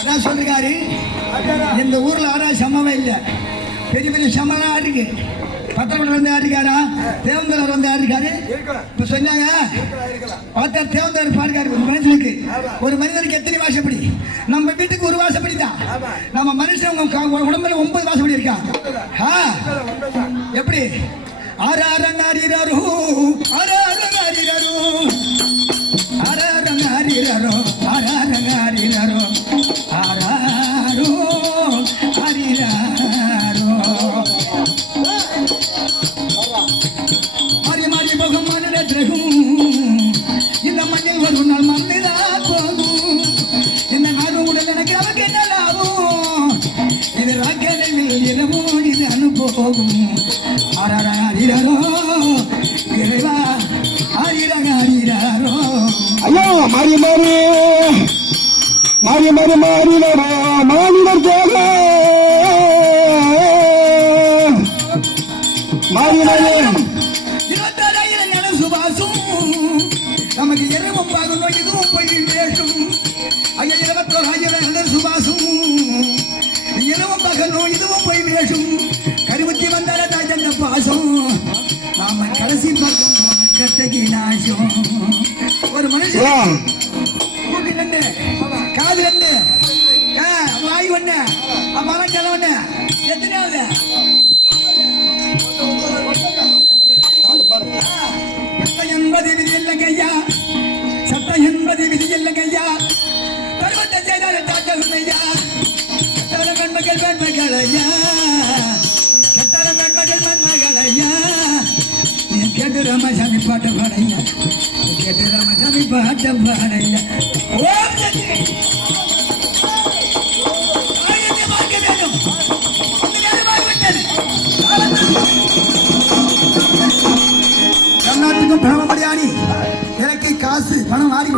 அதான் சொல்றாரு, இந்த ஊர்ல ஆனா சமமே இல்லை, பெரிய பெரிய சமெல்லாம் ஆடிருக்கு. பத்திரக்குள்ள வந்து ஆடிருக்காரா, தேவந்தர் வந்து ஆடிருக்காரு. இப்ப சொன்னாங்க பார்த்தா தேவந்தர் பாடுக்காரு. ஒரு மனுஷனுக்கு, ஒரு மனிதனுக்கு எத்தனை வாசப்படி? நம்ம வீட்டுக்கு ஒரு வாசப்படி தான். நம்ம மனுஷன் உடம்புல 9 வாசப்படி இருக்கா. எப்படி? ஆறாரங்காரிரோ ஆறாரங்காரிரோ ஆறாரங்காரிரோ ஆறாரங்காரிரோ ஆறாரோ ஆரிரோ மாறி மாறி போகும் மனிதரும் இந்த மண்ணில் ஒரு நாள் மண்ணிலா போகும். இந்த நாடு உடல் எனக்கு நமக்கு என்ன லாபம்? இது ராக்கடைவில் இரவும் இது அனுபவம். ஆறாரோ இறைவா ஆரிரோ. ஐயோ மாறி மாறி மாறி மாறி மாறினரோ மாநிலர் தேவ மாறினரும் 26,000 நில சுபாசும் நமக்கு எருவும் பாகும் இதுவும் போய் வேஷம். ஐயா 21,000 நில சுபாசும் எருவும் பகலும் இதுவும் போய் வேஷம். கருவத்தி வந்தால தாஜந்த பாசம் நாம கடைசி பக்கம் கட்டகி நாசம். ஒரு மனுஷன் மூக்கு 2 காது 2 வாய் 1 மரம் கிளை 1 எத்தனையாவது? சட்டம் என்பது விதி இல்லைங்கய்யா, சட்டம் என்பது விதி இல்லைங்கய்யா. பருவத்தை செய்தாலும் தாக்கலையா. கட்டாள மென்மகள் மென்மகளையா, கட்டாள மென்மகள் மென்மகளையா. கேட்டு ராமசாமி பாட்டு பாடையா, கேட்டு ராமசாமி பாட்டு பாடையா. ஓம் சக்தி ஆயத்தை பார்க்க வேண்டும். அந்த நேரமாகிவிட்டது. கர்நாடகம் பணம் படியாணி எனக்கு காசு பணம் மாறி